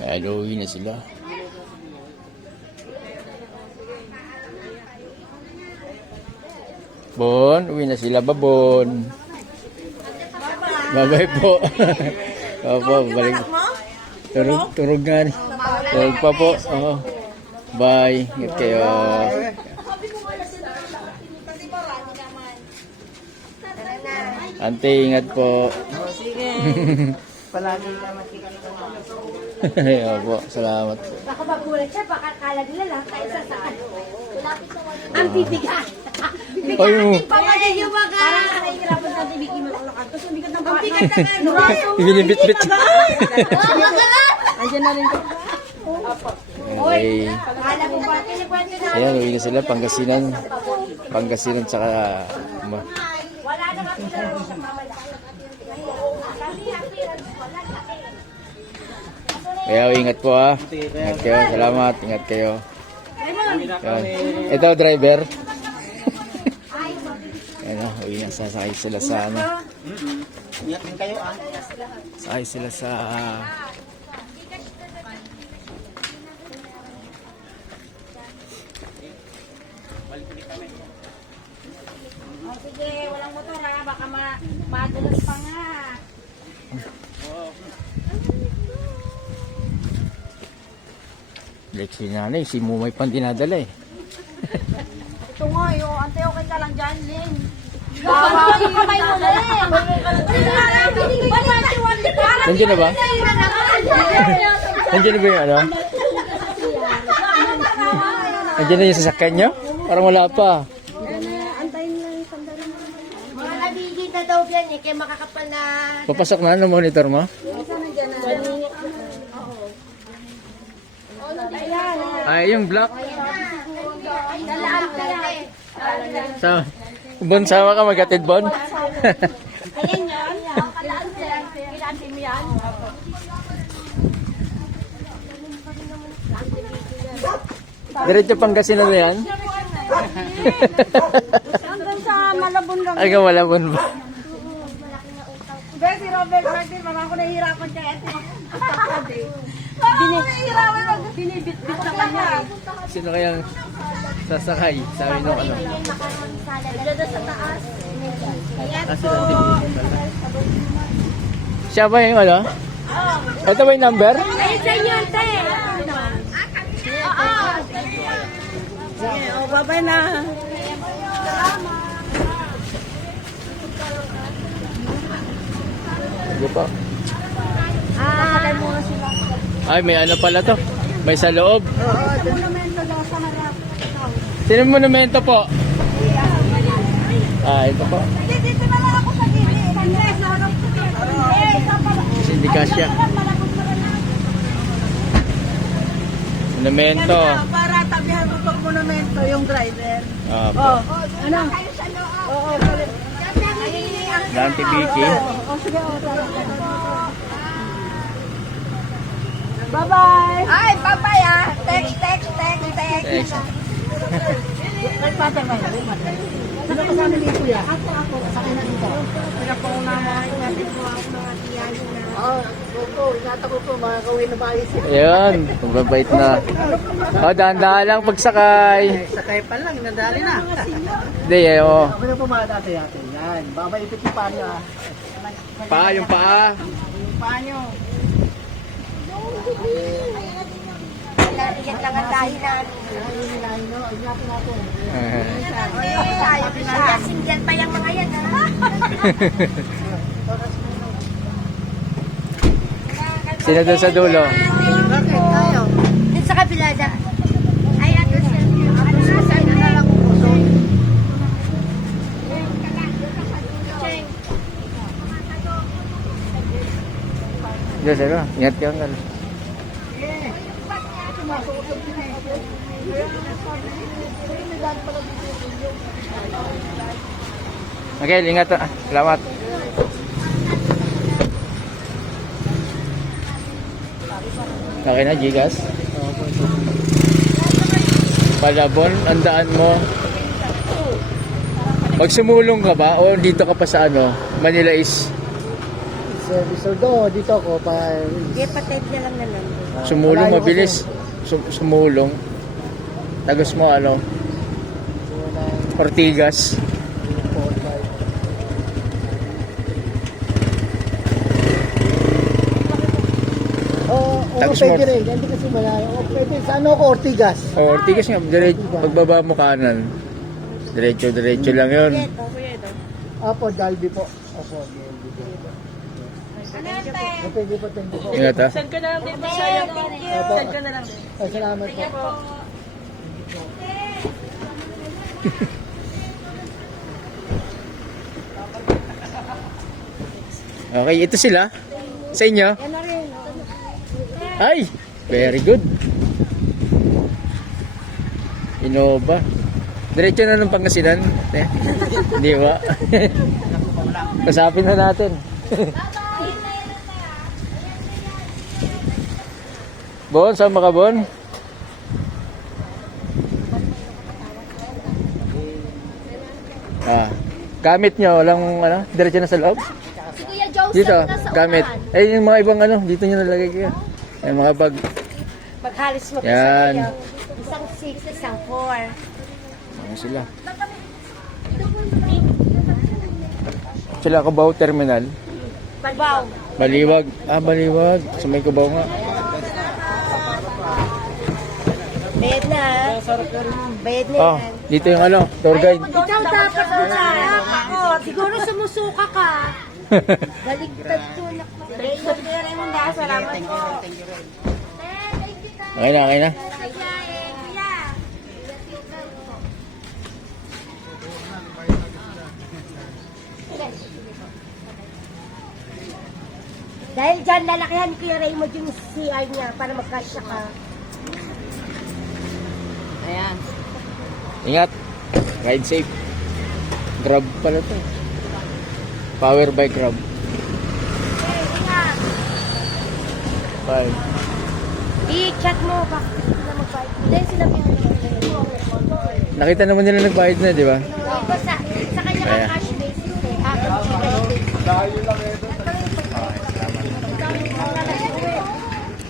Ayan, uwi na sila. Bon, uwi na sila, babon. Bye-bye po. Opo, balik. Turog nga ni. Turog pa po. Oo. Bye. Ingat kayo. Ante, ingat po. Sige. Palagi na matikal ko. Opo, salamat po. Baka magulat siya, baka kala nila lang tayo sa saan. Ang bibigat. Ay, mo. Pamagay yung mga... Parang nahihirapan sa tibig imakulakad. Tapos ang bigat ng bata. Ang bigat ng ano. Binibit-bit. Andiyan na rin ko. Okay. Kala ko ba, kinikwento na. Ayan, uwi na sila. Pangasinan. Pangasinan tsaka... Wala na kasi na rin sa mamala. Kaya ingat po ha. Ingat kayo. Salamat. Ingat kayo. Yan. Ito, driver. Ayan o, uwi na. Sasakay sila sa ano. Ingat din kayo ah. Sasakay sila sa... Sige, walang motor ha. Baka madulas pa nga. Like si nanay, si Mumay pang dinadala eh. Ito nga, yung ante okay ka lang dyan, Lynn. Bawal yung kamay mo, Lynn. Nandiyan na ba? Nandiyan na ba yung ano? Nandiyan na yung sasakyan nyo? Parang wala pa. Mga nabigit na daw yan eh, kaya makakapal na... Papasok na, ano monitor mo? Ay, yung black. Dalaan ka yan. Sa Bon, sama ka magkatid, Bon? Ayan yun. Kalaan ka yan. Kailan din mo yan? Diretso Pangasinan na yan? Hanggang sa Malabon lang. Ay, Malabon ba? Si Robert Martin, mga ako nahihirapan kay ate. Nahihirapan mag binibit-bit sa kanya. Sino kayang sasakay? Sabi nung ano? Dada sa taas. Siya ba yung ano? Ito ba yung number? Ay, sa inyo, ate. Sige, oh, bye-bye na. Sige po. Sakay muna sila. Ay, may ano pala to. May sa loob. Monumento daw sa harap. Sino monumento po? Ah, ito po. Dito na lang ako sa gilid. Andres, harap ko dito. Si Hindi Kasya. Monumento. Para tabihan mo pag monumento yung driver. Ah, po. Oh, ano? Oo, Dante Vicky. sige, bye-bye. Ay, bye-bye ah. Text. Thanks. Nagpatay kayo. Sino kasama ni Kuya? Ako. Sakay na dito. Pinapauna mo ay natin po ako mga tiyahin na. Oo, ingatan ko po, makakawin na ba isip. Ayun, mababait na. Oh, dahan-dahan lang pagsakay. Sakay pa lang, nadali na. Hindi, oh. Ako na po mga dati-dati. Yan, babaipit yung paa niyo ah. Paa, yung paa. Yung paa niyo. Yan lang ang dahilan. Ingatan natin. Tayo siya. Sindihan pa yung mga yan ha. Sino doon sa dulo? Bakit tayo? Dito sa kabila dyan. Ay, ato siya. Saan na lang Diyos, ano? Ingat ka nga. Okay, ingat. Salamat. Okay na, Gigas? Palabon, ang daan mo. Pag sumulong ka ba o dito ka pa sa ano, Manila East? service. So, dito ako pa... Sige, patid na lang na number. Sumulong malayo mabilis. Sumulong. Tagos mo ano, Ortigas. Oo, Tapos pwede mo- rin. Hindi kasi malayo. O, pwede. Sa ano ko, Ortigas. Ortigas nga, pagbaba mo kanan. Diretso lang yun. Opo, Dalby po. Opo, Dalby po. Pwede po, thank you po. Ingat ha. Send ka na lang din po sa'yo. Opo. Send ka na lang din. Ay, salamat po. Okay, ito sila. Sa inyo. Yan na rin. Ay, very good. Innova. Diretso na ng Pangasinan. Eh, hindi ba? Kasapin na natin. Bon, saan ka Bon? Gamit nyo, walang ano, diretso na sa loob? Si Kuya Joseph Dito, na sa gamit. unahan. Eh, yung mga ibang ano, dito nyo nalagay kayo. Yung mga bag. Maghalis mo Yan. kayo. Isang 6, isang 4. Ano sila? Sila Cubao Terminal. Balbaw. Baliwag. Baliwag. Sa may Cubao nga. Bayad na. Bayad na Oh, yan. dito yung ano, tour guide. Ikaw dapat masarap ako. Siguro sumusuka ka. Baligtad ko na ko. Thank you, Kuya Raymond. Salamat po. Okay na, okay na. Dahil dyan, lalakihan Kuya Raymond yung CR niya para magkasya ka. Ayan. Ingat. Ride safe. Grab pala to. Power by Grab. Okay, ingat. Bye. I-chat mo, bakit sila mag-fight? Hindi, sila pinag-fight. Nakita naman nila nagbayad na, di ba? Sa kanya Kaya. ka cash basis eh. Akin,